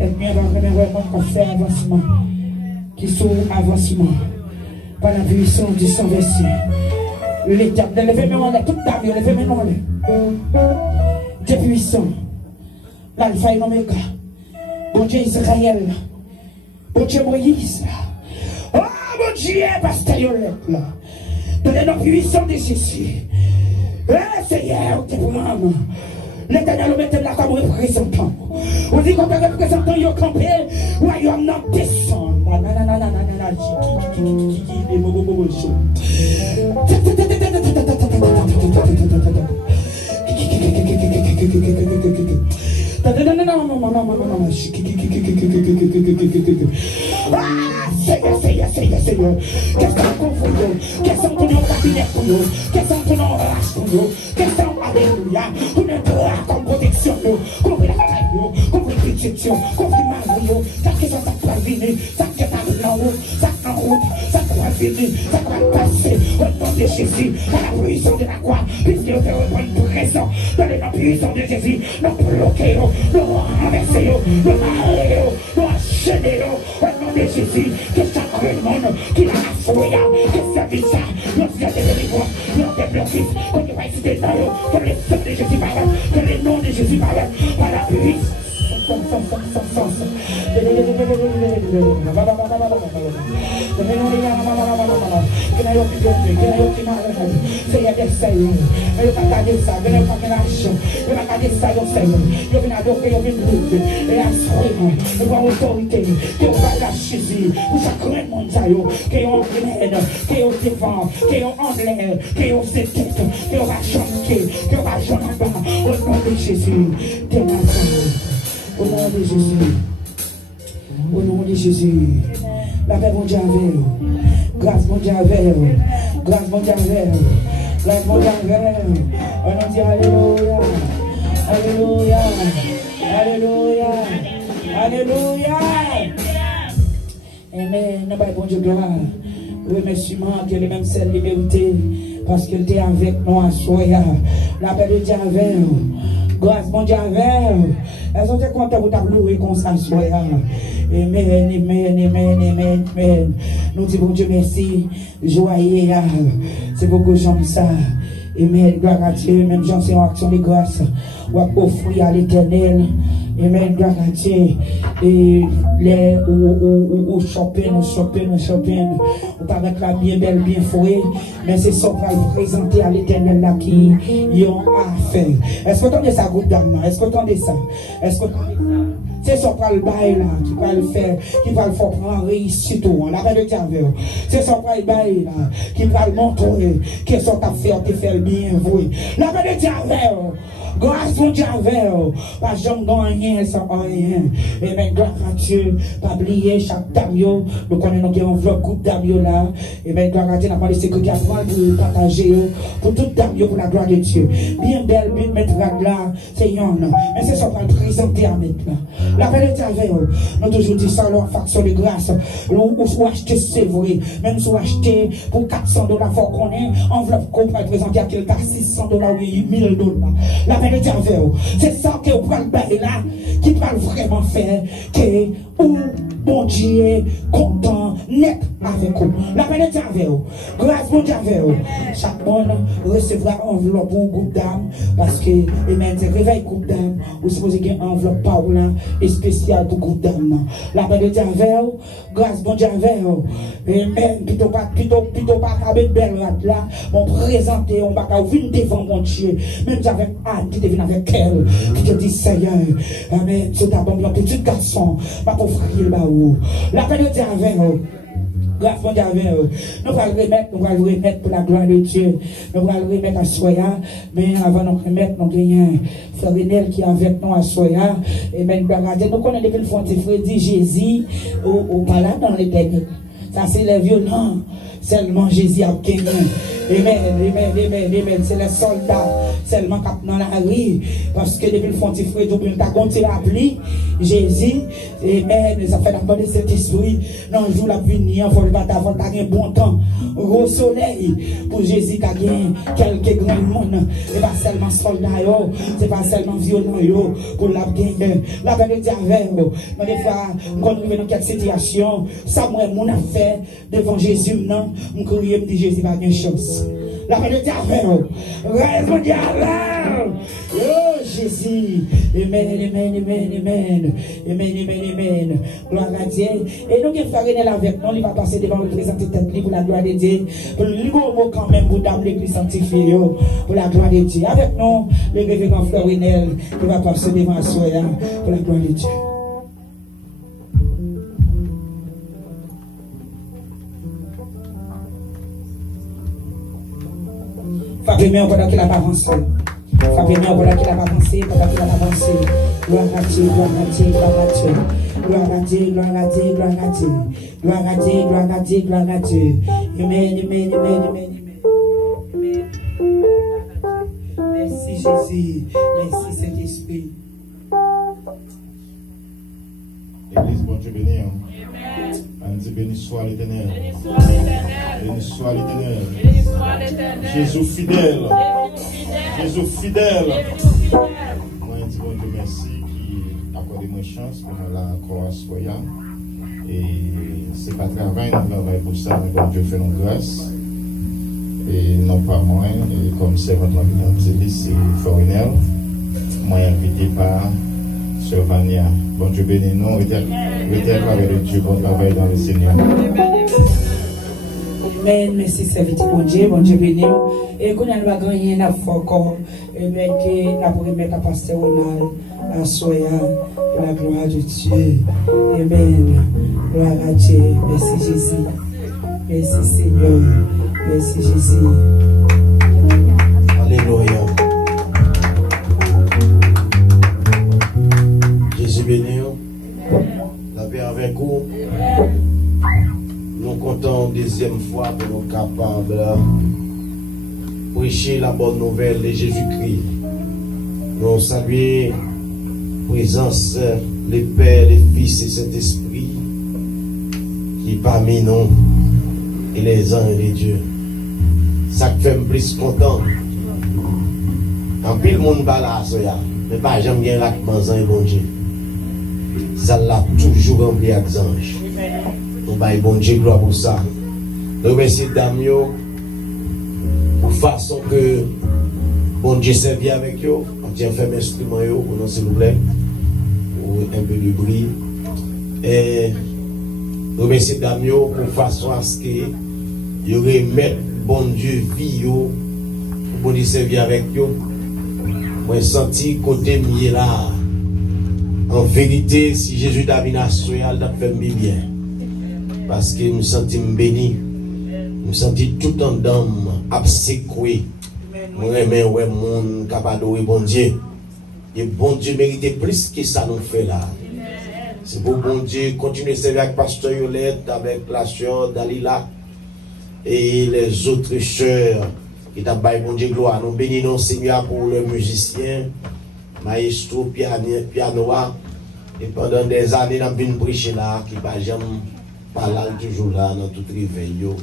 Et bien, vraiment faire avancement. Qui sont avancement. Par la puissance du sang versé. L'éternel, levez-moi en l'air, toute dame, levez-moi en l'air. Dieu puissant, l'alpha et l'oméga, bon Dieu Israël, bon Dieu Moïse, oh mon Dieu, pasteur Yolette, là, donnez-nous puissance de Jésus. Seigneur, tu prends. L'éternel nous mettait là comme représentant. On dit qu'on peut représenter le campé, royaume non descend. Seigneur. Qu'est-ce qu'on fait? Qu'est-ce qu'on fait au cabinet pour nous? Qu'est-ce qu'on fait en race pour nous? Qu'est-ce qu'on fait? Alléluia. On est droit comme protection. Qu'on fait la taille, qu'on fait petite, qu'on fait Mario. Ça qui ça va venir, ça qui va en route, ça en route, ça va venir, ça va passer. Au nom de Jésus, à la puissance de la croix, puisque nous avons une présence dans la puissance de Jésus. Nous bloquons, nous renversons, nous arrêtons, nous enchaînons. Au nom de Jésus, que chaque monde qui a la foi, que ça vit ça, nous sommes des délivrants, nous sommes des bloqués, qu'on ne va essayer dans l'eau, que le sang de Jésus parle, que le nom de Jésus parle, par la puissance. Au nom de Jésus. Au nom de Jésus. La paix mondiale avec vous. Grâce mondiale avec vous. Grâce mondiale avec vous. Grâce mondiale avec vous. On dit Alléluia. Alléluia. Alléluia. Alléluia. Amen. Nous avons bon Dieu gloire. Remerciement que les mêmes celles liberté. Parce qu'il était avec nous à Soya. La paix de Dieu avec vous. Grâce mondiale avec vous. Elles sont contentes de vous louer comme ça, Soya. Amen, amen, amen, amen, amen. Nous disons, bon Dieu, merci. Joyeux, c'est beaucoup j'aime ça. Amen, gloire à Dieu. Même j'en sais en action de grâce. Ou à offrir à l'éternel. Amen, gloire à Dieu. Et les ou choper, ou pas mettre la bien belle, bien fouée. Mais c'est ça qu'on va présenter à l'éternel là qui y ont à faire. Est-ce que tu entendez ça, groupe d'âme? Est-ce que tu entendez ça? Est-ce que tu entendez ça? C'est ça qu'on va le bail là, qui va le faire, qui va le faire prendre réussite. La paix de Dieu. C'est ça qu'on va le bail là, qui va le montrer, qui est ça qu'on fait, qui fait le bien, oui. La paix de Dieu. Grâce au Dieu, pas jamais dans rien sans rien. Et bien, grâce à Dieu, pas oublier chaque dame, nous connaissons qu'il y a un vlog groupe dame là. Et bien, grâce à Dieu, nous avons laissé que Dieu pour partager pour toute dame, pour la gloire de Dieu. Bien belle, bien mettre là, c'est yon. Mais c'est ça qu'on va présenter à mettre là. La paix de Dieu, nous toujours dit ça, leur faction de grâce. Ou acheter, c'est vrai. Même si vous achetez pour $400, faut qu'on ait enveloppe qu'on peut présenter à quelqu'un $600 ou $1000. La paix de Dieu, c'est ça que vous prenez là, qui peut vraiment faire que ou bon Dieu content, net avec vous. La paix de Dieu, grâce mon Dieu, chaque monde recevra enveloppe pour groupe d'âme, parce que, amen, c'est réveil groupe d'âme, ou supposez qu'il y a une enveloppe par là, et spéciale pour groupe d'âme. La paix de Dieu, grâce mon Dieu, amen, plutôt pas avec belle là, on présenter, on va venir devant mon Dieu, même avec Anne qui devient avec elle, qui te dit Seigneur, amen, c'est d'abord un petit garçon, va offrir le baou. La paix de Dieu avec vous. Grâce mon Dieu avec vous. Nous allons le remettre pour la gloire de Dieu. Nous allons le remettre à Soya. Mais avant de nous remettre, nous avons frère Renel qui est avec nous à Soya. Et bien, nous connaissons depuis le fond de Freddy, Jésus, ou pas là dans l'éternel. Ça c'est le violent. Seulement Jésus a gagné. Amen, amen, amen, amen. C'est les soldats seulement qui sont dans la rue. Parce que depuis le fond, il faut que tu as appelé Jésus. Amen. Ça fait la bonne de cet esprit. Non, jour la venir, il faut pas avoir un bon temps. Au soleil pour Jésus qui a gagné quelques grands monde. Et pas seulement soldats, c'est pas seulement violent pour la gagner. La paix de Dieu avec vous. Mais des fois, quand nous venons dans quelques situations, ça, moi, mon affaire devant Jésus, non, mon courrier me dit Jésus va gagner chance. La paix de Dieu avec vous. Raison de Dieu avec vous. Oh, Jésus. Amen, amen, amen, amen. Amen, amen, amen. Gloire à Dieu. Et nous, qui faisons avec nous, il va passer devant le présenter tête pour la gloire de Dieu. Pour le mot quand même, pour dame l'église sanctifiée, pour la gloire de Dieu. Avec nous, le révérend Florinel, qui va passer devant Soya, pour la gloire de Dieu. Fabien, pendant qu'il a pas avancé. Fabien, pendant qu'il a pas avancé, pendant qu'il a pas avancé. Gloire à Dieu, gloire à Dieu, gloire à Dieu. Gloire à Dieu, gloire à Dieu, gloire à Dieu. Gloire à Dieu, gloire à Dieu, gloire à Dieu. Amen, amen, amen, amen, amen. Merci Jésus, merci Saint-Esprit. Église, bon Dieu béni. On dit béni soit l'Éternel. Béni soit l'Éternel. Jésus fidèle. Jésus fidèle. Moi, je dis bon Dieu merci qui accorde moi chance pour la croix soya. Et c'est pas travail, nous travaillons pour ça, mais bon Dieu fait nos grâces. Et non pas moi, et comme c'est votre invité, c'est Florinel. Moi, invité par Sœur Vania. Bon Dieu béni nous, et travail de Dieu, bon travail dans le Seigneur. Amen, merci, serviteur bon Dieu béni. Et qu'on a gagné la foi encore, et bien que la pour remettre à Pasteur Ronald, à Soya, pour la gloire de Dieu. Amen. Gloire à Dieu. Merci Jésus. Merci Seigneur. Merci Jésus. Alléluia. Jésus béni. La paix avec vous. Nous comptons deuxième fois pour nous capables de prêcher la bonne nouvelle de Jésus-Christ. Nous saluons la présence des Pères, des Fils et Saint-Esprit qui parmi nous et les anges de Dieu. Ça fait plus content. En pile monde bala soya, mais pas jamais bien là manzan et bon Dieu. Ça l'a toujours rempli avec anges. Nous baillons bon Dieu gloire pour ça. Nous remercions Damio pour façon que bon Dieu servi avec eux. On tient fait instrument pour nous s'il vous plaît. Pour un peu de bruit. Et nous remercions Damio pour façon à ce que il remettre bon Dieu vie pour bon Dieu servir avec eux. Moi senti côté mieux là. En vérité, si Jésus t'a venu à Soya, il t'a fait bien. Parce que nous sentons bénis. Nous sentons tout en dame, abséqué. Nous aimons ouais monde capable de bon Dieu. Et bon Dieu mérite plus que ça nous fait là. C'est pour bon Dieu continuer à servir avec Pasteur Yolette, avec la sœur Dalila et les autres sœurs qui t'a baillé bon Dieu gloire. Nous bénissons Seigneur pour le musicien, maestro, piano. Et pendant des années, nous avons venu prêcher là, qui va jamais parler toujours là, dans tout réveil. Nous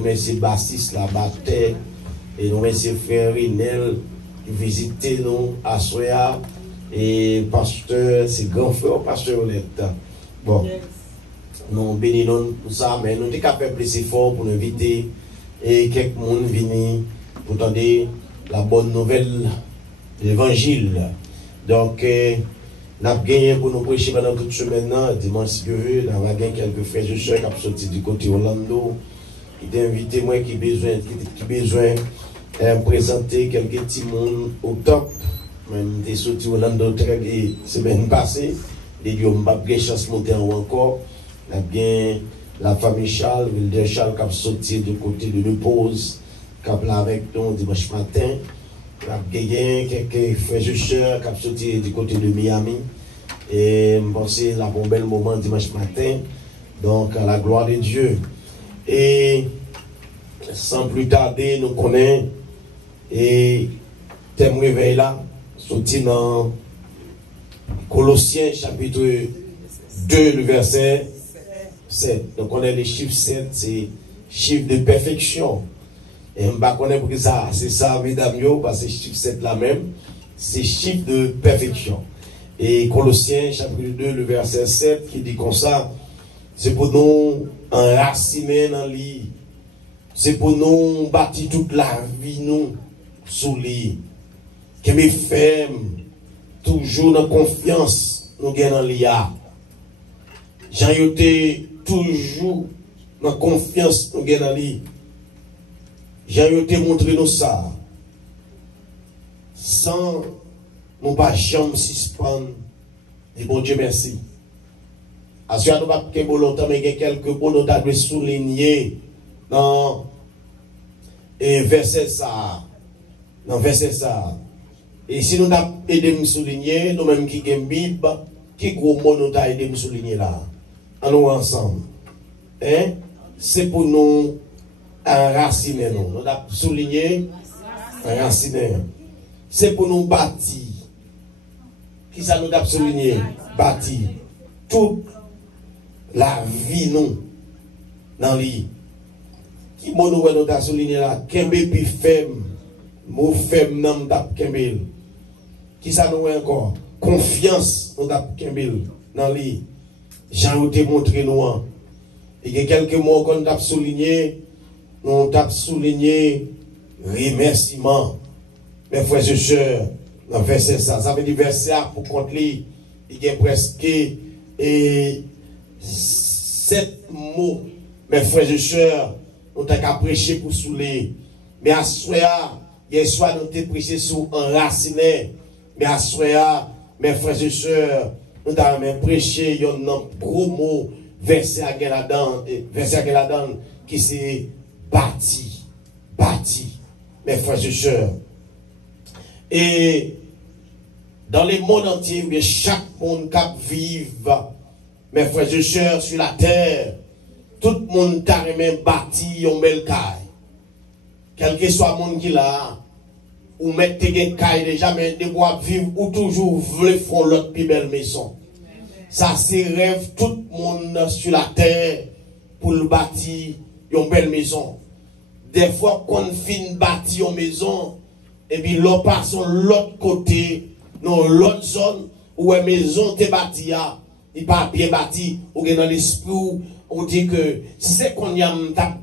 remercions Baptiste, la batteur, et nous remercions Frère Rinel, qui visitait nous à Soya, et Pasteur, c'est grand frère, Pasteur Olette. Bon, nous bénissons pour ça, mais nous avons fait plus fort pour nous inviter, et quelques monde venir pour entendre la bonne nouvelle de l'évangile. Donc, nous avons gagné pour nous prêcher pendant toute semaine, dimanche si Dieu veut. Nous avons gagné quelques frères et sœurs qui sont sortis du côté Orlando. Qui ont invité moi qui besoin de présenter quelques petits monde au top. Même des sortis Orlando très bien semaine passée. Et Dieu m'a pas chance de monter encore. Nous avons gagné la famille Charles, Wilder Charles qui a sorti du côté de Nepose, qui a là avec nous dimanche matin. Nous avons gagné quelques frères et sœurs qui ont sorti du côté de Miami. Et je pense que c'est un bel moment dimanche matin. Donc, à la gloire de Dieu. Et sans plus tarder, nous connaissons et thème réveil là, sorti dans Colossiens chapitre 2, le verset 7. Donc on a les chiffres 7, c'est chiffre de perfection. Et on va connaître pour ça, c'est ça, mesdames, parce que chiffre 7 là même, c'est chiffre de perfection. Et Colossiens chapitre 2, le verset 7, qui dit comme ça, c'est pour nous enraciner dans l'île. C'est pour nous bâtir toute la vie, nous, sous l'île. Que mes femmes, toujours dans confiance, nous gagnons l'IA. J'ai été toujours dans confiance, nous gagnons l'IA. J'ai été montré nous ça. Sans nous pas jamais suspendre. Et bon Dieu merci. Assurément, nous pas que longtemps, mais il y a quelques mots nous avons souligné dans verset ça. Dans verset ça. Et si nous avons aidé à souligner, nous-mêmes qui avons Bible, qui gros mot nous avons aidé à souligner là. Allons ensemble. Hein? C'est pour nous enraciner nous. Nous avons souligné enraciner. C'est pour nous bâtir. Qui ça nous avons souligné? Bâtir. Toute la vie nous dans l'île. Qui mot nous avons souligné là? Kembe puis femme. Mot femme nous avons kembe. Qui ça nous a encore? Confiance nous avons kembe dans l'île. Jean te montré nous. Et il y a quelques mots qu'on a souligné. Nous avons souligné remerciement. Mes frères et sœurs, dans verset ça, ça veut dire verset pour compte il y a presque 7 mots. Mes frères et sœurs, nous avons prêché pour soulever. Mais à soir, hier soir, nous avons prêché sur enraciné. Mais à soir, mes frères et sœurs, nous avons prêché un gros mot, verset à Galadan, qui s'est bâti. Mes frères et sœurs. Et dans le monde entier, chaque monde qui vit, mes frères et sœurs, sur la terre, tout le monde a même bâti un bel caille. Quel que soit le monde qui l'a, ou mettre un caille déjà, mais de bois vivre, ou toujours voulez faire l'autre plus belle maison. Ça, c'est rêve tout le monde sur la terre pour le bâtir une belle maison. Des fois, qu'on finit bâtir une maison, et puis l'on passe sur l'autre côté, dans l'autre zone, où une maison est bâtie, il n'est pas bien bâti, ou dans l'esprit, on dit que si c'est qu'on y a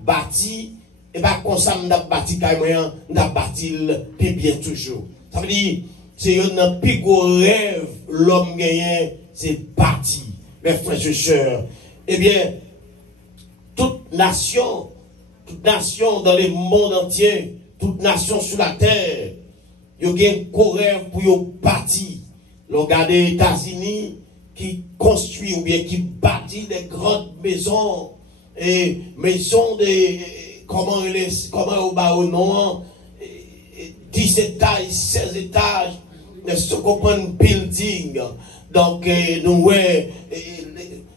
bâti, et bien comme ça, on a bâti carrément, on a bâti plus bien toujours. Ça veut dire, c'est un plus gros rêve, l'homme gagnant, c'est bâti. Mes frères et sœurs, eh bien, toute nation dans le monde entier, toute nation sur la terre, il y a un rêve pour y bâtir. Regardez les États-Unis qui construit ou bien qui bâtit des grandes maisons et maisons de comment au bas au nom 10 étages, 16 étages, ce qu'on prend building. Donc nous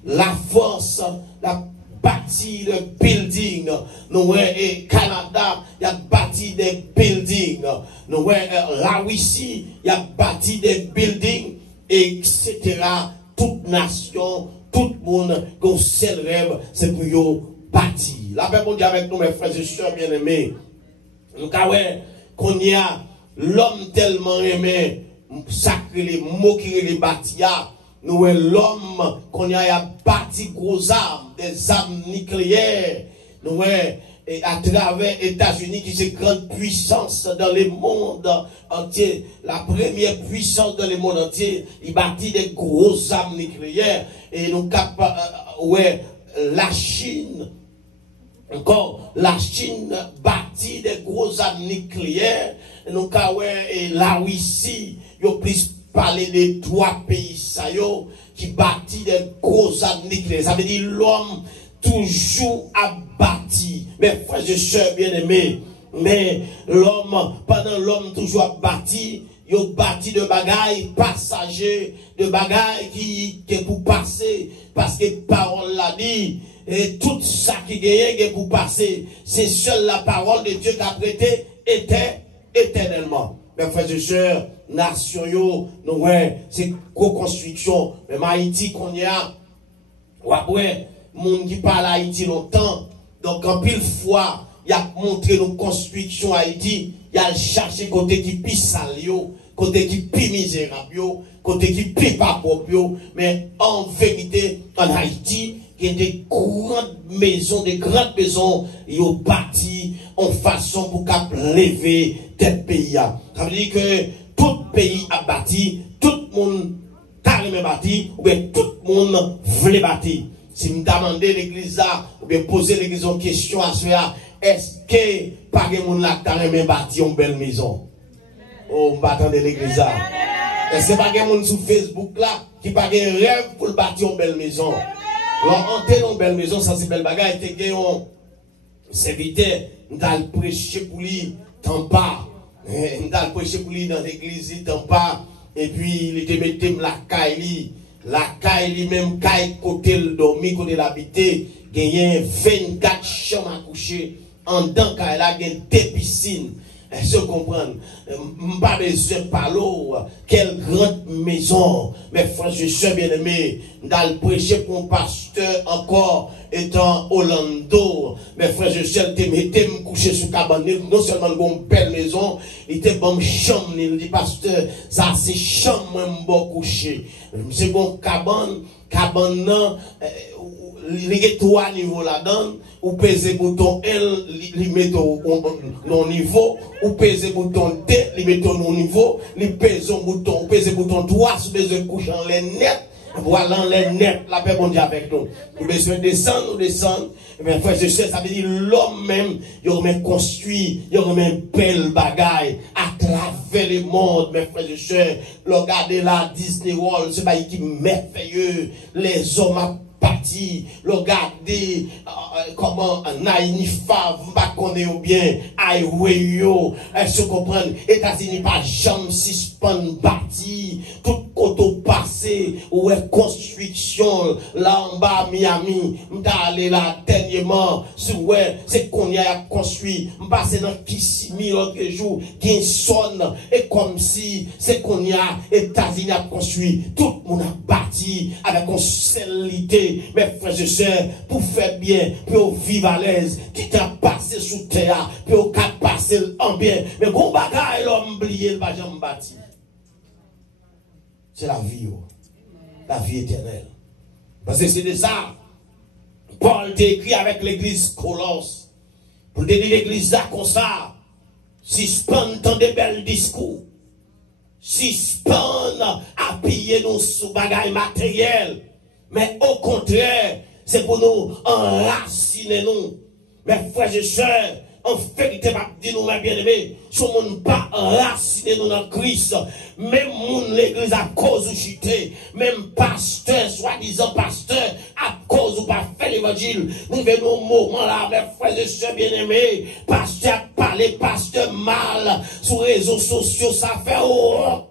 la force, la bâti le building. Nous et Canada, il a bâti des buildings. Nous la Russie, il a bâti des buildings, etc. Toute nation, tout le monde, qu'on seul rêve, c'est pour yo bâtir. La paix mondiale avec nous, mes frères et sœurs bien-aimés. Nous qu'on y a l'homme tellement aimé, sacré les mots qui les bâtia. Nous l'homme qu'on y a bâti gros armes, des armes nucléaires. Nous et à travers les États-Unis qui c'est grande puissance dans le monde entier, la première puissance dans le monde entier, il bâtit des grosses armes nucléaires et nous la Chine, encore la Chine bâtit des grosses armes nucléaires et nous et la Russie, il y a plus parler de 3 pays qui bâtit des grosses armes nucléaires. Ça veut dire l'homme toujours a bâti. Mes frères et sœurs bien-aimés, mais l'homme, pendant l'homme toujours a bâti, il a bâti de bagailles passagers, de bagailles qui pour passer, parce que parole l'a dit, et tout ça qui gagne pour passer, c'est seule la parole de Dieu qui a prêté éternellement. Mes frères et sœurs, nation yo, nous ouais, c'est co-construction. Mais Haïti qu'on y a, ouais, monde qui parle Haïti longtemps, donc en pile fois, il a montré nos constructions Haïti, il a cherché côté qui pisse sale yo, côté qui pisse misérable yo, côté qui pisse pas propre yo, mais en vérité, en Haïti, il y a des grandes maisons, ils ont bâti en façon pour qu'à lever tel pays. Ça veut dire que tout pays a bâti, tout le monde a bâti, ou bien tout le monde voulait bâtir. Si je demande l'église là, ou bien poser l'église en question à cela, est-ce que par les gens là qui ont bâti une belle maison? Oh, je m'attendais l'église là. Est-ce que par les gens sur Facebook là qui n'ont pas de rêve pour bâtir une belle maison? Alors, entrer dans une belle maison, ça c'est belle bagaille, t'es un serviteur, d'aller prêcher pour lui, tant pas. D'aller prêcher pour lui dans l'église, tant pas. Et puis, il te mettait la caille, même caille côté le dormi, côté l'habiter, gagné 24 chambres à coucher, en dedans, caille là, gagné 2 piscines. Est-ce que vous comprenez? Pas besoin de parler. Quelle grande maison. Mes frères et sœurs bien-aimés, d'aller prêcher pour un pasteur encore étant Orlando. Mes frères et sœurs, ils mettaient me coucher sous cabane. Non seulement une belle maison, il était bon chambre. Il dit, pasteur, ça c'est chambre, moi, bon coucher. C'est bon cabane, non. Il y a 3 niveaux là-dedans, ou pèse le bouton L, il met au niveau, ou pèse le bouton T, il met au niveau, il pèse le bouton 3, si vous besoin de coucher en l'air net, voilà l'air net, la paix bon Dieu avec nous. Vous besoin de descendre, mais frère, je sais, ça veut dire l'homme même, il remet construit, il remet belle bagaille à travers le monde, mes frères et sœurs. Regardez la Disney World, c'est pas qui merveilleux, les hommes à parti, regardez comment Naïnifa va connaître bien, highway yo, est-ce que vous comprenez? États-Unis pas jamais suspend bâti, tout côté passé, où est construction, là en bas Miami, m'd'aller là dernièrement, c'est qu'on y a construit, m'passé dans Kissimmee l'autre jour, qui sonne, et comme si c'est qu'on y a États-Unis a construit, tout le monde a bâti avec une célité. Mes frères et sœurs, pour faire bien, pour vivre à l'aise, qui t'a passé sous terre, pour passer en bien. Mais qu'on bagaille l'homme oublié, le bâtiment bâti. C'est la vie éternelle. Parce que c'est de ça. Paul t'a écrit avec l'église Colosse. Pour te dire l'église là comme ça. Suspend dans des belles discours. Suspend à piller nous sous bagaille matériel. Mais au contraire, c'est pour nous enraciner nous. Mes frères et sœurs, en vérité, je dis nous, mes bien-aimés, si on ne pas enraciner nous dans Christ, même l'église à cause de chuter, même pasteur, soi-disant pasteur, à cause ou pas faire l'évangile, nous venons au moment là, mes frères et sœurs bien-aimés, pasteur parler, pasteur mal, sur les réseaux sociaux, ça fait honte.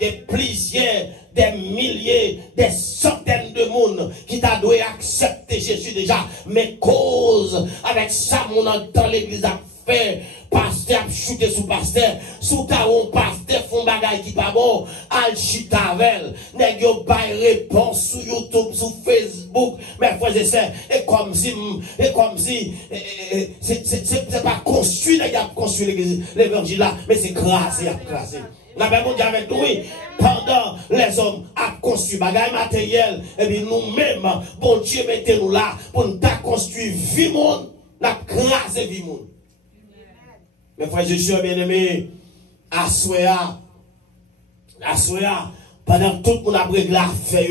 Des plusieurs, des milliers, des centaines de monde qui t'a dû accepter Jésus déjà, mais cause avec ça, mon dans l'église a fait, pasteur a chuté sous pasteur, sous ta on pasteur font bagaille qui pas bon, al chitavel, nèg yo bay réponse sur YouTube, sur Facebook, mes frères et sœurs, et comme si, c'est pas construit, nèg a construit l'évangile là, mais c'est crasé, La Bible dit avec nous, oui, pendant les hommes à construire bagaille matériel, et bien nous-mêmes, bon Dieu, mettez-nous là pour nous construire vie monde, nous craser vie monde. Mes frères et sœurs bien-aimés, assoya, pendant tout le monde a réglé l'affaire,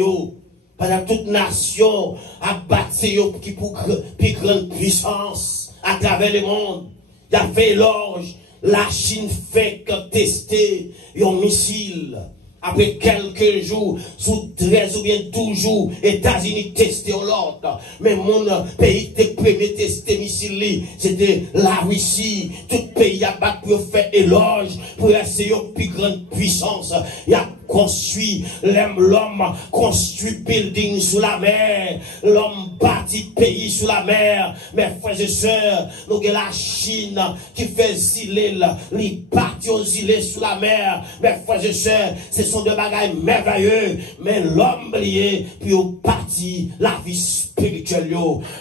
pendant toute nation a bâti qui pour plus grande puissance à travers le monde, il a fait éloge. La Chine fait que tester un missile. Après quelques jours, sous 13 ou bien 12 jours, États-Unis testé l'autre. Mais mon pays qui premier testé missile, c'était la Russie. Tout pays a battu pour faire éloge, pour essayer une plus grande puissance. Il y a construit, l'homme construit building sous la mer, l'homme bâtit pays sous la mer. Mes frères et sœurs, nous avons la Chine qui fait zilé, les bâtit aux îles sous la mer. Mes frères et sœurs, ce sont des bagages merveilleux, mais l'homme lié, puis au bâtit la vie spirituelle.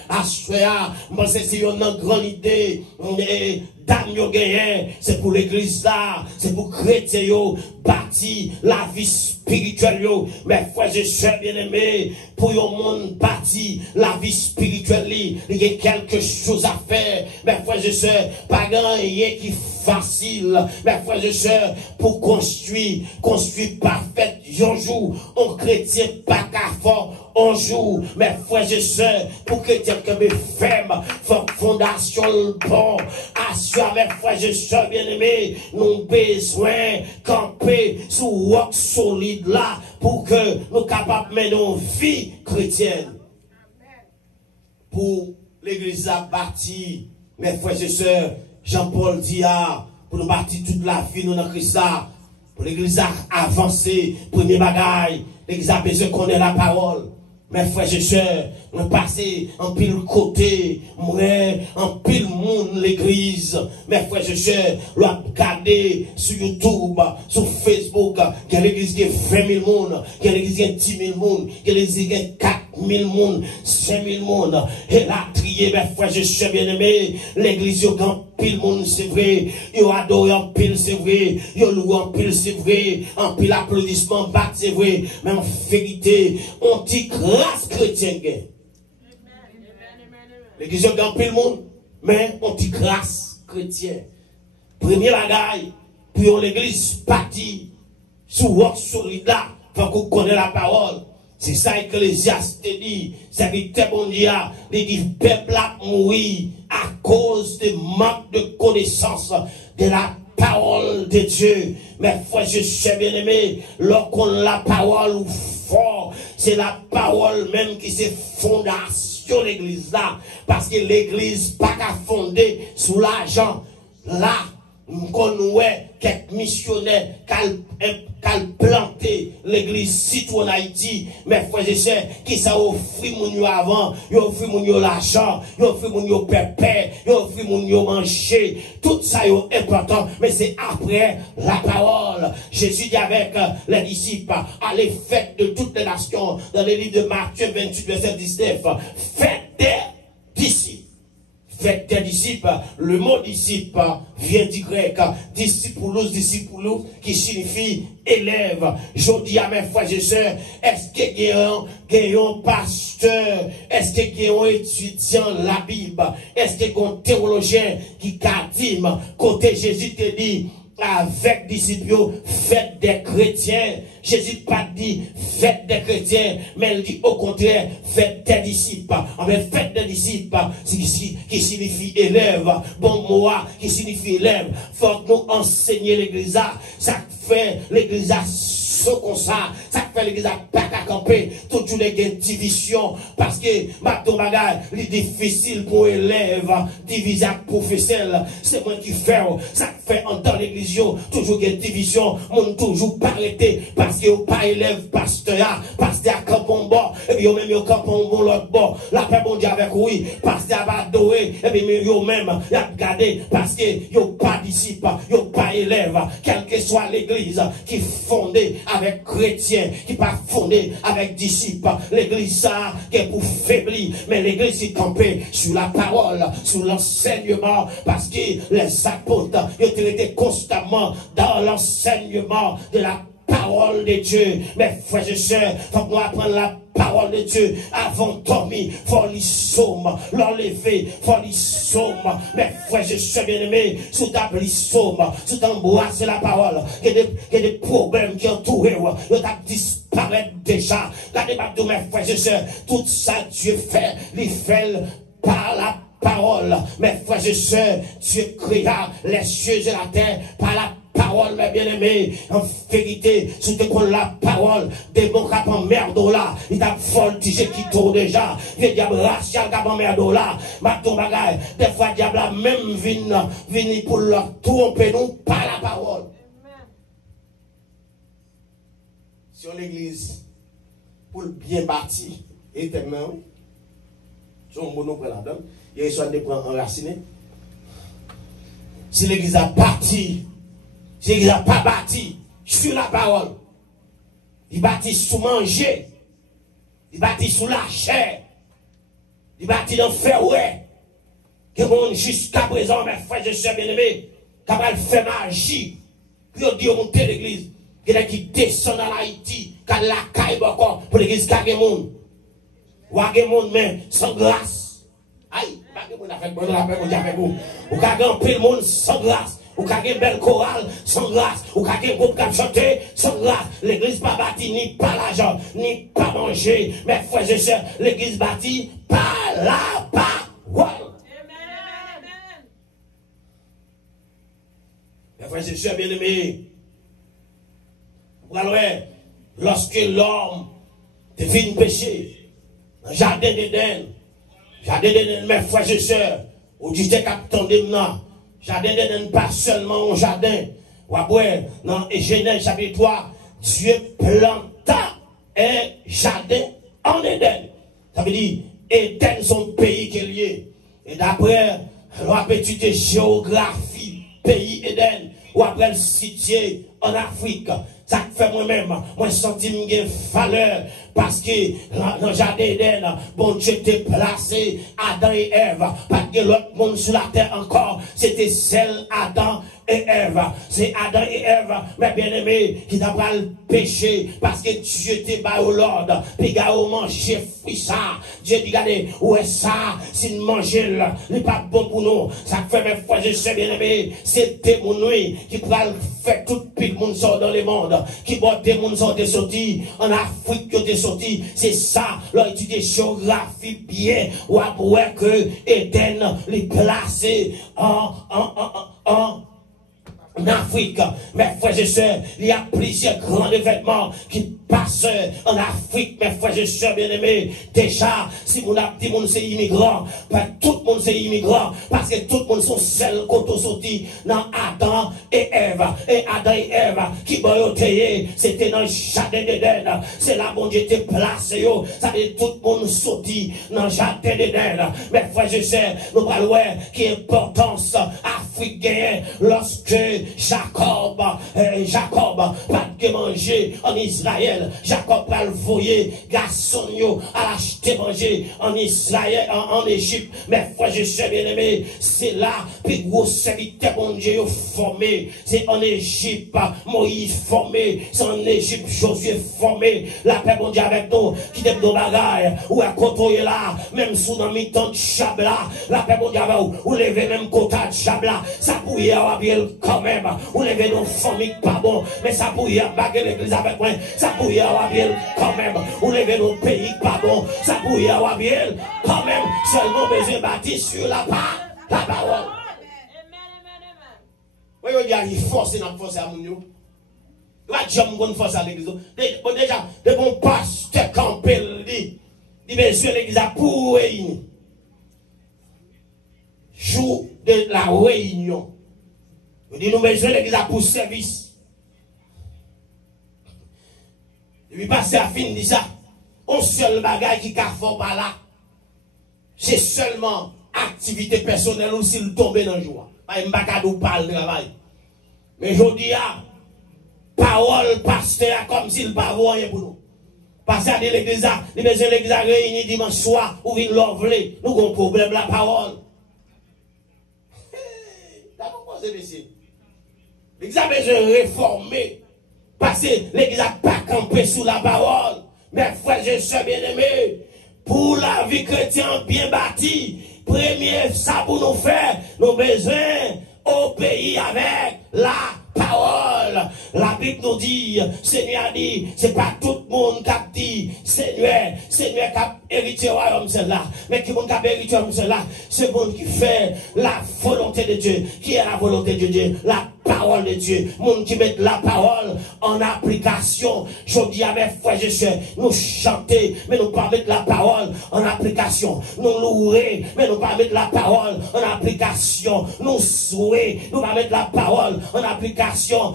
À ce moi c'est une grande idée. Dame gagné, c'est pour l'église là, c'est pour chrétiens yo, bâti la vie spirituelle yo. Mes frères et sœurs bien-aimés, pour yon monde bâti la vie spirituelle, il y a quelque chose à faire. Mes frères et sœurs, pas grand rien qui facile. Mes frères et sœurs, pour construire parfait un jour, on chrétien pas qu'à fort un jour. Mes frères et sœurs, pour chrétien que mes femmes, fondation le bon, mes frères et sœurs bien-aimés, nous avons besoin de camper sous roc solide là pour que nous capables de mener une vie chrétienne. Pour l'église à bâtir, mes frères et sœurs, Jean-Paul dit pour nous bâtir toute la vie nous dans Christ là, pour l'église à avancer, premier bagaille, l'église a besoin de connaître la parole. Mes frères et sœurs, on passe en pile côté, moi, en pile monde l'église. Mes frères et sœurs, on a regardé sur YouTube, sur Facebook, qu'il y a l'église qui est 20 000 monde, qu'il y a l'église qui est 10 000 monde, qu'il y a l'église qui est 4 000 monde, 5 000 monde. Et là, trier, mes frères et sœurs bien-aimés, l'église, il y a pile monde, c'est vrai. Il y a adoré en pile, c'est vrai. Il y a loué en pile, c'est vrai. En pile applaudissement, bat, c'est vrai. Mais en vérité, on dit grâce chrétienne. L'église est dans pile monde, mais on dit grâce chrétienne. Premier bagaille, puis on l'église bâtie sous roc solide là, faut qu'on connaisse la parole. C'est ça que l'Ecclésiaste dit, c'est que bon Dieu, il dit, peuple a mouru à cause de manque de connaissance de la parole de Dieu. Mes frères, je suis bien aimé, lorsqu'on a la parole ou fort, c'est la parole même qui se fondation de l'église là, parce que l'église pas qu'à fonder sous l'argent là. Nous connaissons quelques missionnaires qui ont planté l'église site en Haïti. Mes frères et sœurs, qui ça offrit mon avant, ils offrit mon l'argent, ils offrit mon pépé, ils offrit mon manger. Tout ça est important, mais c'est après la parole. Jésus dit avec les disciples, allez faites de toutes les nations, dans le livre de Matthieu 28, verset 19, faites des disciples. Faites des disciples, le mot disciple vient du grec, discipoulos, qui signifie élève. Je dis à mes frères et sœurs, est-ce qu'il y a un pasteur, est-ce qu'il y a un étudiant la Bible, est-ce qu'il y a un théologien qui cadime, côté Jésus te dit, avec disciples, faites des chrétiens. Jésus pas dit faites des chrétiens, mais il dit au contraire faites des disciples. En fait, faites des disciples qui signifie élève. Bon moi qui signifie élève. Faut que nous enseigner l'église. Ça fait l'église comme ça fait l'église pas qu'à camper. Toujours les divisions parce que ma bagage est difficile pour élève diviser professionnel. C'est moi qui fais ça fait en dans l'église toujours des divisions. Mon toujours pas arrêté parce que pas élève pasteur campon bon et puis même yo campon bon l'autre bon la paix bon Dieu avec oui pasteur va adorer et puis yo même y a regardé parce que yo pas disciple yo pas élève quelle que soit l'église qui fondée avec chrétiens qui pas fondée avec disciples l'église ça qui est pour faiblir mais l'église est campée sur la parole sur l'enseignement parce que les apôtres ils étaient constamment dans l'enseignement de la parole de Dieu. Mes frères et sœurs, faut qu'on apprenne la parole de Dieu avant de dormir. Faut les sommes, l'enlever, faut les sommes. Mes frères et sœurs bien-aimés, sous ta somme, sous ta embrasser la parole. Il y a des problèmes qui entourent, ils ont disparaître déjà. Regardez pas tous mes frères et sœurs, tout ça Dieu fait, il fait par la parole. Mes frères et sœurs, Dieu créa les cieux et la terre par la parole, mes bien-aimés. En vérité, si tu connais la parole, des bons cap en merde là, il t'a voltigé qui tourne déjà. Le diable racial cap en merde là, ma ton bagage. Des fois, le diable a même venu pour leur tromper nous par la parole. sur l'église pour bien bâti éternellement. Son monopole là-dedans. Il y a une sorte de point enraciné. Si l'église a bâti, si l'église n'a pas bâti sur la parole, il bâtit sous manger, il bâtit sous la chair, il bâtit dans le fer, ouais. Que mon jusqu'à présent, mes frères et sœurs bien-aimés, qui va faire magie, puis on dit au monter l'église, qui descend dans l'Haïti, qui a la caille encore pour l'église qui a des gens. Ou a des gens, mais sans grâce. Aïe, pas de monde avec bon la paix, mon Dieu avec vous. Ou qu'a gagné le monde sans grâce. Ou qu'a gagné belle chorale sans grâce. Ou qu'a gagné groupe qui a chanté sans grâce. L'église pas bâtie ni par l'argent, ni pas manger. Mes frères et sœurs, l'église bâtie par la parole. Amen. Mes frères et sœurs bien-aimés, lorsque l'homme devine péché, dans le jardin d'Éden, jardin d'Éden, mes frères et sœurs, ou du capitaine d'Emna, jardin d'Éden, pas seulement un jardin. Ou après, dans Genèse chapitre 3, Dieu planta un jardin en Éden. Ça veut dire, Éden, son pays qui est lié. Et d'après, on a étudié géographie, pays Éden, ou après le situé en Afrique. Ça fait moi-même, moi senti une valeur parce que dans le jardin d'Éden, bon Dieu était placé Adam et Ève, pas que l'autre monde sur la terre encore, c'était celle Adam et Ève. C'est Adam et Ève, mes bien-aimés, qui n'a pas le péché parce que Dieu était bas au Lord, puis gars au manger fruit ça. Dieu dit, regardez, où est ça? Si nous mangeons, il n'est pas bon pour nous. Ça fait mes frères et sœurs bien-aimés, c'était mon nuit qui pourra faire tout le monde sort dans le monde. Qui voit des gens sont sortis en Afrique qui ont sorti, c'est ça, leur étude géographie bien, ou après que Éden les placé en Afrique. Mes frères et sœurs, il y a plusieurs grands événements qui passent en Afrique, mes frères et sœurs bien-aimés. Déjà, si mon petit monde c'est immigrant, pas tout le monde c'est immigrant, parce que tout le monde sont seuls quand on sorti dans Adam et Ève. Et Adam et Ève qui boyotaient, c'était dans le jardin d'Éden. C'est là mon Dieu était placé. Ça veut dire tout le monde sorti dans le jardin d'Éden. Mes frères et sœurs, nous parlons qui est importance africaine lorsque Jacob, pas de manger en Israël. Jacob va le voyer, garçon à l'acheter manger en Israël, en Égypte. Mes frères et sœurs bien-aimés, c'est là, puis gros serviteur mon Dieu formé. C'est en Égypte, Moïse formé. C'est en Égypte, Josué formé. La paix mon Dieu avec nous, qui t'aime nos bagailles, ou à côté là, même sous dans mi-temps de Chabla. La paix mon Dieu avec vous, ou levez même côté de Chabla. Ça pourrait avoir bien quand même. Ou levez nos familles pas bon, mais ça pourrait baguer l'église avec moi. Ça pourrait avoir bien quand même. Ou levez nos pays pas bon, ça pourrait avoir bien quand même. Seulement besoin bâti sur la parole. Oui, il faut forcer dans force à mon yo. Il va jamais bonne force à l'église. Déjà, de bon pasteur campel dit, besoin l'église pour réunir. Jour de la réunion. Il dit, nous besoin l'église pour service. Et puis, passer à fin de ça. On seul bagage qui a fort par là. C'est seulement activité personnelle ou s'il tombe dans le joie. Il n'y a pas de parler de travail. Mais je dis, parole pasteur comme s'il pas rien pour nous. Parce que l'église a réuni dimanche soir ou une lovely. Nous avons un problème la parole. L'église a besoin de réformer. Parce que l'église n'a pas campé sous la parole. Mes frères et sœurs bien-aimés, pour la vie chrétienne bien bâtie, premier, ça pour nous faire, nous avons besoin au pays avec la parole. La Bible nous dit, Seigneur a dit, c'est pas tout le monde qui a dit, Seigneur qui a hérité au royaume celle-là. Mais qui a hérité au royaume celle-là, c'est le monde qui fait la volonté de Dieu. Qui est la volonté de Dieu? La parole parole de Dieu. Monde qui met la parole en application. Je dis à mes frères et sœurs, nous chanter, mais nous pas mettre la parole en application. Nous louer, mais nous pas mettre la parole en application. Nous souhaiter, nous pas mettre la parole en application.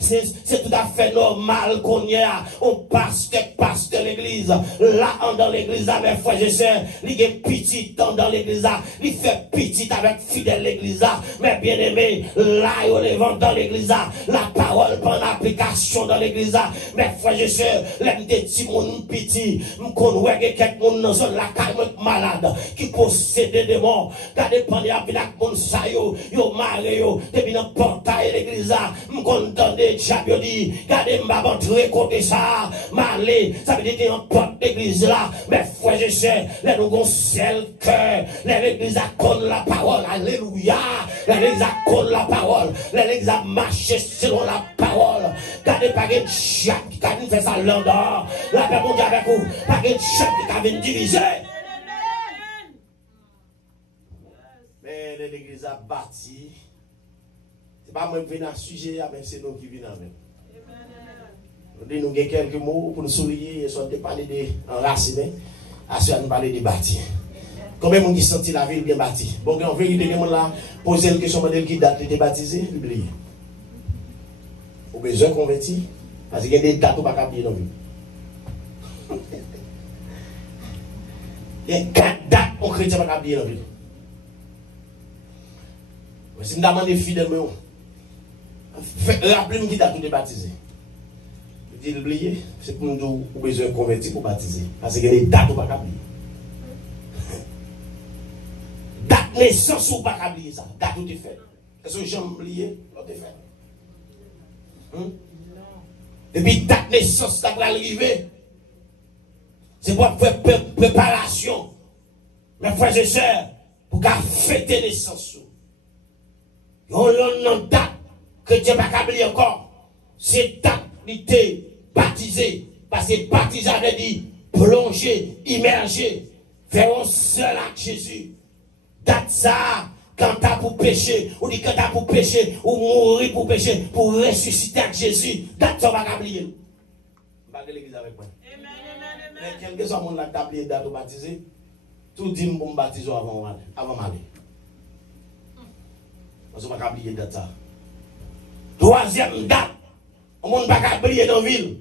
C'est tout à fait normal qu'on y a. On passe de l'église. Là, dans l'église, mes frères et sœurs, il est petit dans l'église. Il fait petit avec fidèle l'église. Mais bien aimé, là, il est dans l'église. La parole en application dans l'église. Mes frères et sœurs, les petits monde petit, nous connaissons quelqu'un dans la caille malade qui possède des démons. Gardez pendant avec mon sayo, yo maré yo, depuis dans portail l'église. Nous condamnons des diables dit, gardez m'a entrer côté ça, malé, ça veut dire qu'il y a une porte d'église là. Mes frères et sœurs, les nous avons seul cœur, l'église accorde la parole, alléluia. L'église accorde la parole, l'église a marché selon la parole. Gardez pas de chaque qui a fait ça l'endor. La paix mon Dieu avec vous, pas de chaque qui a divisé. Mais l'église a bâti. C'est pas moi qui viens à sujet, mais c'est nous qui venons avec. Nous avons quelques mots pour nous sourire et soit de parler d'enraciné, à ce nous parler de bâti. Combien de gens qui sentent la ville bien bâtie? Bon, en vérité, les gens là, poser une question modèle qui date de baptisé, oubliez. Vous avez besoin de convertir, parce qu'il y a des dates où pas capter dans la vie. Il y a 4 dates où les chrétiens ne pas capter dans la vie. Si je demande des fidèlement, rappelez-moi qui date où de baptisé. Je dis oubliez, c'est pour nous dire vous avez besoin de convertir pour baptiser. Parce qu'il y a des dates où pas capter. Date naissance ou pas oublier ça. Date où tu fais. Est-ce que j'ai oublié? L'autre fait. Et puis date naissance, ça va arriver. C'est pour faire préparation. Mes frères et sœurs, pour qu'à fêter naissance. Il y a une date que Dieu n'a pas oublié encore. C'est date qui était baptisé. Parce que baptisé avait dit plonger, immerger, faire un seul acte Jésus. Date ça, quand t'as pour pécher, ou dit quand t'as pour pécher, ou mourir pour pécher, pour ressusciter avec Jésus. Date ça, on va oublier. Je vais l'église avec moi. Mais quel que soit le monde qui a oublié date pour baptiser, tout dit pour me baptiser avant m'aller. Parce qu'on va oublier date ça. Troisième date, on ne va pas oublier dans la ville.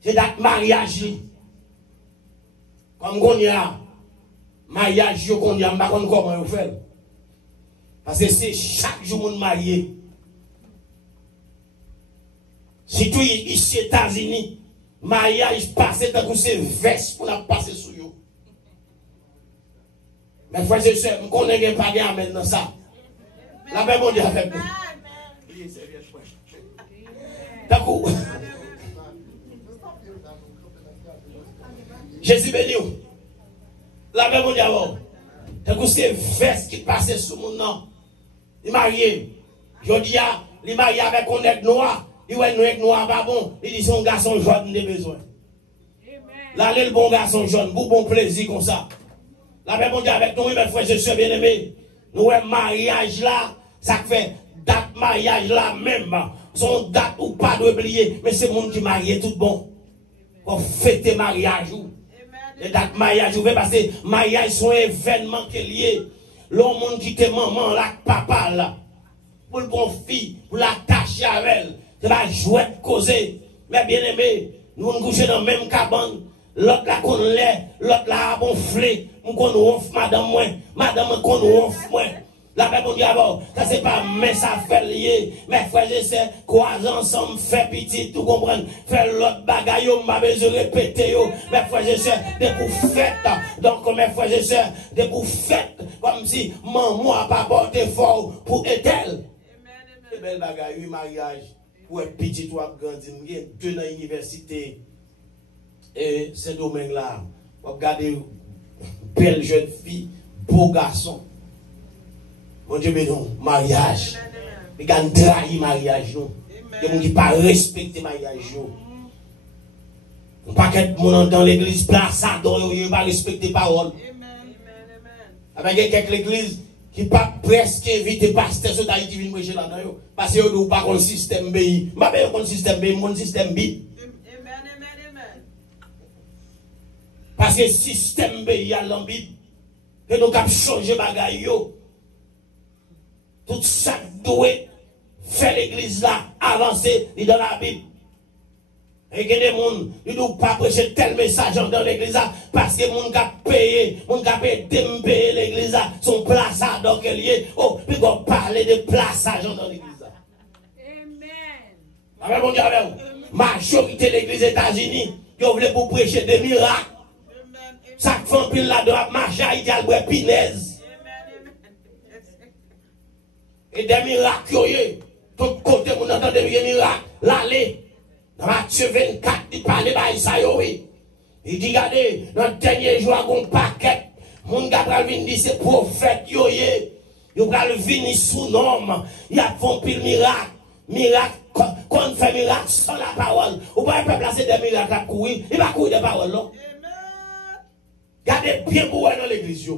C'est date mariage. Comme on y a. Mariage, qu'on y a, je ne sais pas comment vous faites. Parce que c'est chaque jour qu'on marié. Surtout ici aux États-Unis, mariage passé tant que c'est veste pour la passer sur vous. Mais frères et sœurs, je ne connais pas bien maintenant ça. La paix mon Dieu avec nous. D'accord. Jésus béni. La paix mon Dieu. Tant que c'est veste qui passait sur mon nom. Il est marié. Je dis, il est marié avec un nègre noir. Il est un nègre noir pas bon. Il dit son garçon jaune des besoins. Là, le bon garçon jaune, pour bon plaisir comme ça. La paix mon Dieu avec nous, mes frères et sœurs bien-aimés. Nous, un mariage là, ça fait date mariage là même. Son date ou pas d'oublier, mais c'est le monde qui marie tout bon. Pour fêter mariage. Les dates mariage ouvertes parce que mariage sont événements qui sont liés. L'homme monde qui te maman là, papa là. Pour le bon fille, pour l'attacher avec elle. C'est la jouette causer. Mais bien aimé, nous nous couchons dans la même cabane. L'autre là qu'on l'est, l'autre là a gonflé. Nous qu'on ronfle madame moins. Madame qu'on ronfle moins. La paix mon Dieu, ça c'est pas mais ça fait lier. Mes frères et sœurs, croisent ensemble, fait petit, tout comprendre. Faire l'autre bagaille, on m'a besoin de répéter. Mes frères et sœurs, des pour fête. Donc, mes frères et sœurs, des pour fête. Comme si maman n'a pas porté fort pour être-elle. C'est belle bagaille, oui, mariage. Pour être petit, ou grandir. Il y a 2 ans d'université. Et ce domaine-là, regardez, belle jeune fille, beau garçon. Mon Dieu, mais non, mariage. Il y a un trahi mariage. Il y a des gens qui ne pas respecter le mariage. On ne pas qu'être dans l'église, place, il ne pas respecter les paroles. Avec quelqu'un l'église, qui pas presque éviter pasteur sur Haïti vient prêcher là-dedans parce que nous pas un système pays pas un système pays mon système bi amen parce que système pays à l'ambit et nous cap changer bagaille yo tout ça doit faire l'église là avancer dans la Bible. Et que des gens ne doivent pas prêcher tel message dans l'église parce que les gens qui payé, les gens qui payé l'église, sont plaçages dans quel lieu. Oh, puis on parler de plaçage dans l'église. Amen. Amen, mon Dieu, amen. Majorité de l'église des États-Unis, qui voulaient pour prêcher des miracles. Ça fait un pile là-dedans, marcher à Haïti, à Pinaise. Et des miracles, tout côté, on entend des miracles, l'aller. Dans Matthieu 24, il parle de ça, oui. Il dit, regardez, dans le dernier jour, il y a un paquet. Mon gars va venir dire, c'est prophète, il va venir sous nom. Il y a un pile miracle. Miracle, qu'on fait miracle sans la parole. Ou pas, il peut placer des miracles à courir. Il va courir des paroles, non? Gardez bien pour dans l'église.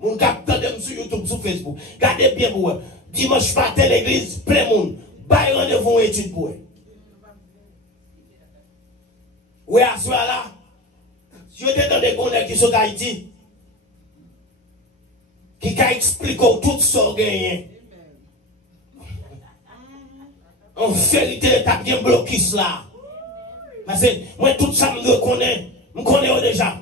Mon gars, attendez sur YouTube, sur Facebook. Gardez bien pour dimanche matin, l'église, plein monde. Bail rendez-vous étude pour eux. Oui, à ce moment-là, si vous êtes dans des connaissances qui sont Haïti, qui expliquent tout ce qu'on gagne. En vérité, tu as bien bloqué cela. Parce que moi, tout ça, je connais déjà.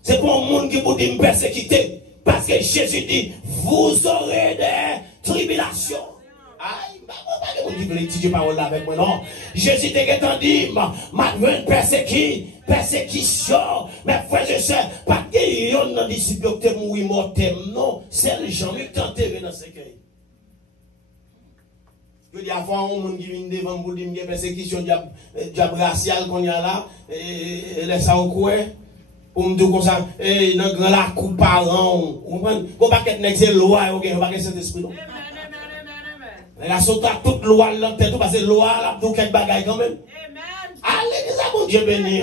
C'est pour un monde qui vous dit me persécuter. Parce que Jésus dit, vous aurez des tribulations. Aïe, on dit que l'étudier parole avec moi, non. Jésus t'a dit, ma persécution, mais frère, je sais, pas que yon nan disciple qui mouri mortem, non. C'est les gens qui t'ont enterré dans ce cas. Je dis avant, on qui vient devant pour dire qu'il y a persécution raciale qu'on y a là, et laisse ça au coin. Pour me dire comme ça, et dans grand la coupe par an, on va pas qu'être c'est loi, on va pas qu'être Saint-Esprit, non. Elle a sauté à toute loi là, peut-être parce que loi là, tout quelque bagaille quand même. Allez, ça mon Dieu béni.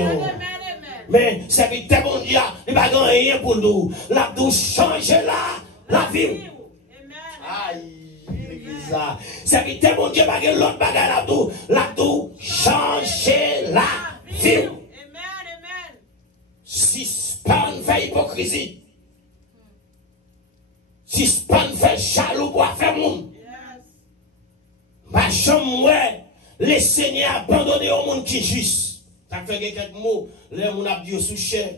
Mais c'est vite bon Dieu, il va pas rien pour nous. La douce change la vie. Aïe, l'église là. C'est vite bon Dieu, pas que l'autre bagaille la douce change la vie. Si span fait hypocrisie, si span fait jaloux pour faire monde, ma chambre, les seigneurs abandonnés au monde qui est juste. Ça fait quelques mots, les gens ont dit sous chair.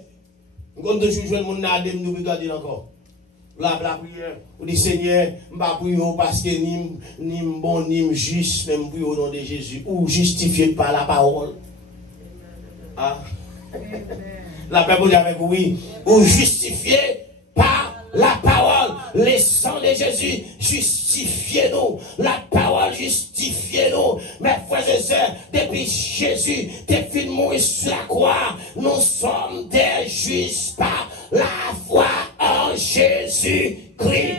Quand je joue le monde, nous regardons encore. La prière, on dit Seigneur, je ne vais pas prier parce que ni bon, ni juste, même prier au nom de Jésus, ou justifié par la parole. Ah. La Bible dit avec oui, ou justifié par la parole, le sang de Jésus, justifiez-nous, la parole justifiez-nous, mes frères et sœurs, depuis Jésus, depuis mourir sur la croix, nous sommes des justes par la foi en Jésus-Christ.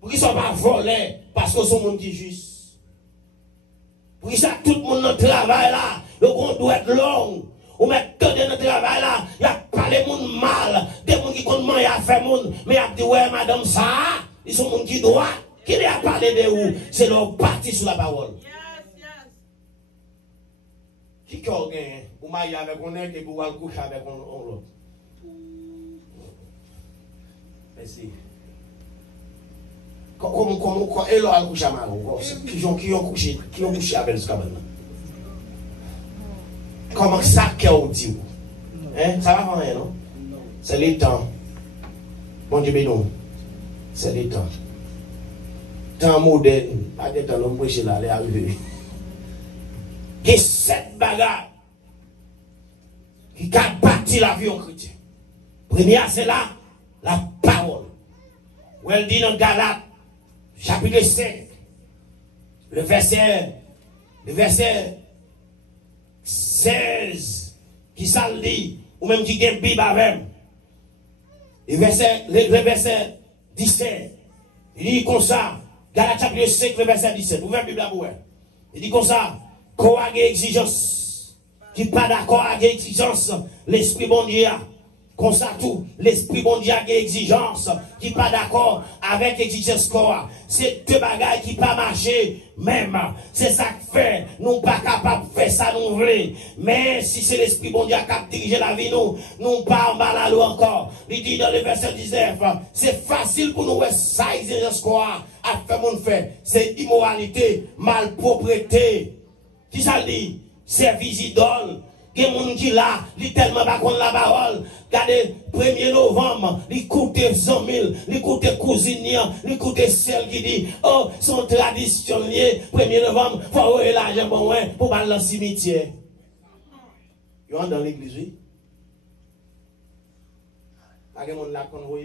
Pour qu'ils ne soient pas volés, parce que sont monde qui est juste. Pour ça, tout le monde dans le travail là, le monde doit être long. Ou mettre dans notre travail là, il y a pas les gens mal, des gens qui comptent manger à faire monde, mais il y a dit ouais madame ça, ils sont gens qui doivent, qui les a parlé de où, c'est leur parti sur la parole. Qui a gagné, ou marié avec un et puis ou coucher avec un autre. Merci. Comment et là coucher avec un qui ont couché avec ce cabane. Comment ça qu'est dit? Hein? Ça va faire rien, non? C'est le temps. Bon Dieu béni. C'est le temps. Temps moderne. Pas de temps, l'homme prêcher là, elle est arrivée. Il y a 7 bagarres qui ont bâti la vie en chrétien. Première, c'est là, la parole. Où elle dit dans Galates, chapitre 5, le verset 16, qui ça le dit, ou même qui gagne Bible avec. Le verset 17, il dit comme ça, Galates chapitre 5, le verset 17, ouvrez la Bible à vous. Il dit comme ça, qu'on a une exigence, qui n'est pas d'accord avec l'exigence, l'Esprit bon Dieu, Comme ça tout, l'esprit bon Dieu a des exigences qui pas d'accord avec l'exigence corps. C'est deux bagailles qui pas marcher même. C'est ça que fait. Nous pas capables de faire ça nous voulons. Mais si c'est l'esprit bon Dieu qui a dirigé la vie nous pas en bas la loi encore. Il dit dans le verset 19, c'est facile pour nous ça exigence corps à faire mon fait. C'est immoralité, malpropreté. Qui ça dit? Service idole. Il y a des gens qui là, ils tellement pas contre la parole. Regardez, 1er novembre, ils coûtent 100 000, ils coûtent cousinier, ils coûtent celle qui dit, oh, son tradition liée, 1er novembre, il faut avoir l'argent pour aller dans le cimetière. Ils rentrent dans l'église, oui. Pas de monde là qu'on voit.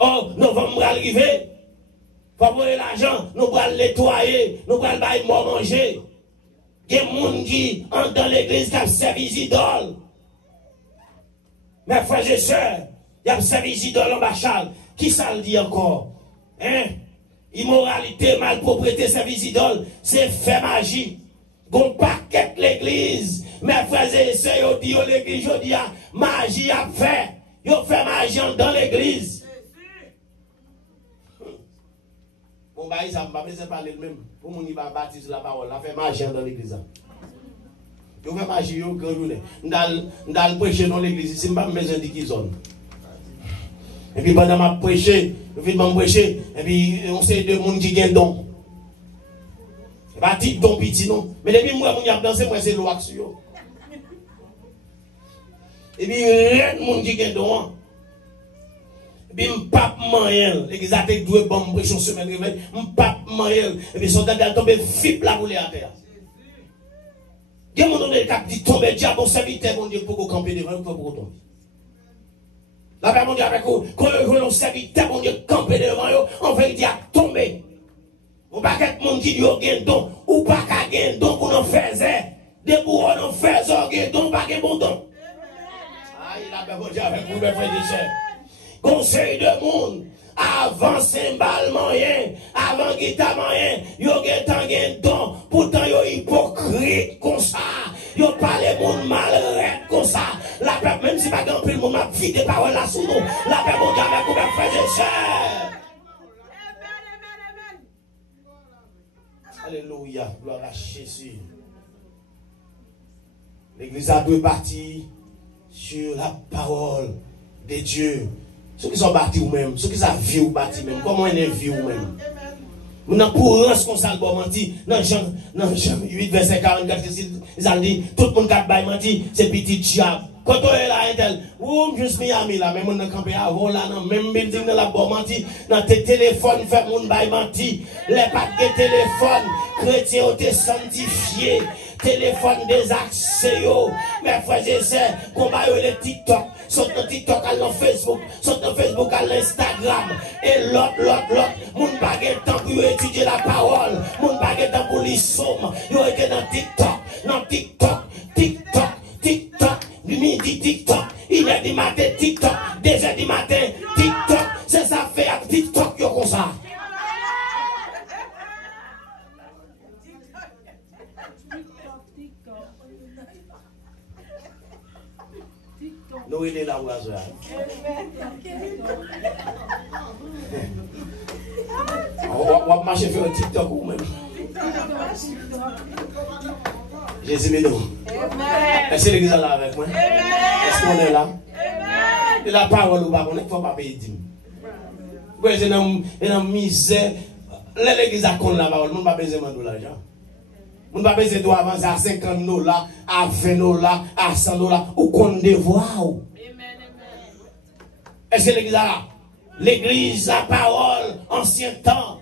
Oh, novembre va arriver. Il faut avoir l'argent, nous allons nettoyer, nous allons manger. Il y a des gens qui entrent dans l'église qui ont servi idoles. Mes frères et sœurs, il y a servi idoles en Bachal. Qui ça le dit encore? Hein? Immoralité, malpropreté, service idole, c'est fait magie. Gon paquet l'église. Mes frères et sœurs, ils disent l'église, ils disent magie a fait. Ils fait magie dans l'église. Bon, bah, ça ne va pas parler le même. Pour mon va baptiser la parole, la fait magie dans l'église. Vous faites magie, vous grand journée. Nous allons prêcher dans l'église, c'est pas besoin de qui zone. Et puis pendant ma prêcher, et puis on sait de monde qui gagne don. Pas petit don petit non. Mais depuis moi, on y a dansé, moi c'est l'oie sur. Et puis rien de monde qui gagne don. Puis m'pape moyen, l'église a été doué bon pression semaine réveil, m'pape moyen, et puis son dada tomber fip la boule à terre. Il y a mon nom de cap dit tomber diable bon serviteur mon Dieu pour camper devant pour tomber. La paix mon Dieu avec vous, quand on serviteur mon Dieu camper devant eux, on va dire tomber. On pas qu'être monde qui dit gain don ou pas qu'à gain don pour nous faire des pour nous faire gain don pas gain bon don. Ah, il a paix mon Dieu avec vous mes frères et sœurs. Conseil de monde, avant cymbal moyen, avant guitare moyen, yo gen don, pourtant yo hypocrite comme ça, yo parle monde mal comme ça, la paix, même si pas grand pile monde m'a vidé parole là sous nous, la paix mon Dieu avec vous mes frères et sœurs. Alléluia, gloire à Jésus. L'église a deux parties sur la parole de Dieu. Ceux qui sont bâtis ou même, ceux qui sont vie ou bâtis même, comment on est vie ou même. Nous n'avons pour un qu'on s'en menti, dans Jean 8, verset 44, ils ont dit, tout le monde qui a menti, c'est petit diable. Quand on est là, ou juste Miami là, même on a campé avant là, même building dans la bonne menti, dans tes téléphones, fait mon bail menti, les pattes de téléphone, chrétiens ont été sanctifiés, téléphone désaccès, mes frères et sœurs, combat les TikTok. Saute dans TikTok, à dans Facebook, saute dans Facebook, à l'Instagram, et l'autre, moun baguette temps pour étudier la parole, moun baguette temps pour les sommes, ils ont été dans TikTok, du midi TikTok, 1h du matin TikTok, 2h du matin TikTok, c'est ça fait à TikTok, yo comme ça. Nous, il est là où on va marcher sur un TikTok ou même. Jésus, mais nous. Est-ce que l'église est là avec moi? Est-ce qu'on est là? Et la parole ou pas, on ne faut pas payer 10 000. C'est une misère. L'église a connu la parole, on ne va pas payer l'argent. On ne va pas besoin de avancer à 50 $, à 20 $, à 100 $, ou qu'on devoir. Est-ce que l'église a là? L'église, la parole, ancien temps,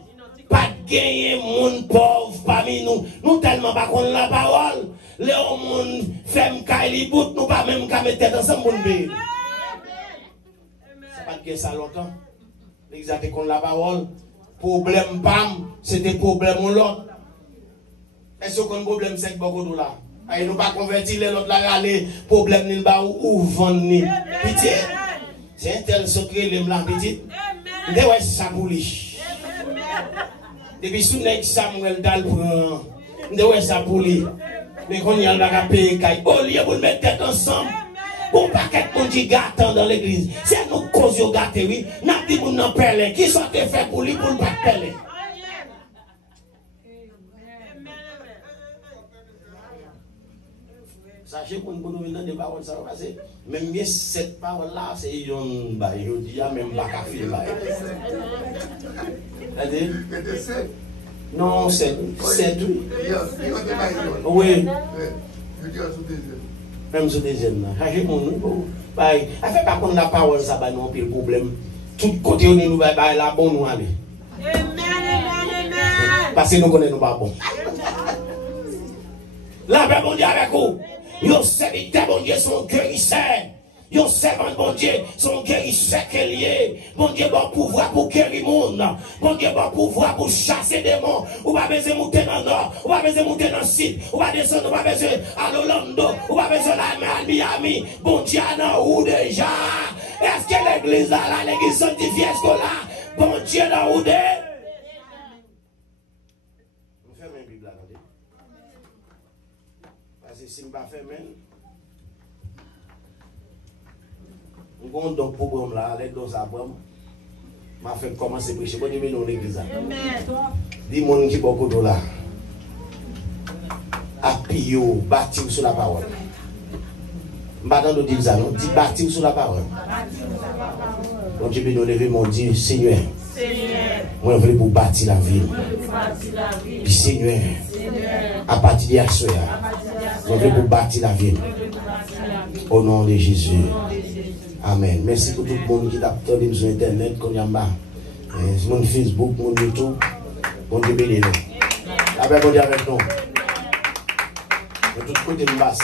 pas de gagner monde pauvre parmi nous. Nous tellement pas qu'on la parole. Les gens font caille bout, nous pas même qu'à mettre tête ensemble pour nous payer. C'est pas de gagner ça longtemps. L'église a qu'on la parole. Problème pam, c'est des problèmes ou l'autre. Est-ce qu'on a un problème c'est beaucoup de là? Nous ne pas convertir les autres là, les problèmes ni le ou vendre ni. Pitié. C'est un tel secret, les blancs petits. De ouais, ça pour lui. Depuis ce Samuel Dalpran, de ouais, ça pour lui. Mais quand il y a un payer, au lieu de mettre tête ensemble, Bon paquet de monde qui gâte dans l'église. C'est nous cause yo gâte oui. N'a dit moun nan perle. Qui sont fait pour lui pour le pas perle. Sachez qu'on peut nous donner des paroles ça va passer. Même bien cette parole là c'est yon ba yo dit même pas ka film ba. Non, c'est oui. Même sur deuxième là. Sachez qu'on nous fait pas qu'on la parole ça ba non pile problème. Tout côté on nous ba la bon nous aller. Amen. Parce que nous connaissons pas bon. La paix bon Dieu avec vous. Yo serviteur bon Dieu son guérisseur. Yo servant bon Dieu son guérisseur qu'elle est. Bon Dieu bon pouvoir pour guérir le monde. Bon Dieu bon pouvoir pour chasser des démons. Ou pas besoin monter dans le nord. Ou pas besoin monter dans le sud. Ou pas descendre. Ou pas besoin à Orlando. Ou pas besoin à Miami. Bon Dieu dans où déjà. Est-ce que l'église là, l'église sanctifiée, est-ce que là, bon Dieu dans où déjà. Si je ne pas faire même, nous avons donc programme là, avec nos abonnés, m'a fait commencer à prêcher. Bon Dieu, nous l'église. Dis-moi qui beaucoup de là. Appuyez, bâtir sur la parole. Maintenant, nous disons, nous disons bâtir sur la parole. Bon Dieu, nous lever mon Dieu, Seigneur. Moi, je veux pour bâtir la ville. Puis Seigneur, à partir de ce soir, je veux pour bâtir la ville. Au nom de Jésus. Amen. Merci pour tout le monde qui t'a entendu sur Internet, qu'on y a bas. Sur mon Facebook, mon YouTube. Bon Dieu béni. La paix, bon Dieu avec nous. De tout côté de bas.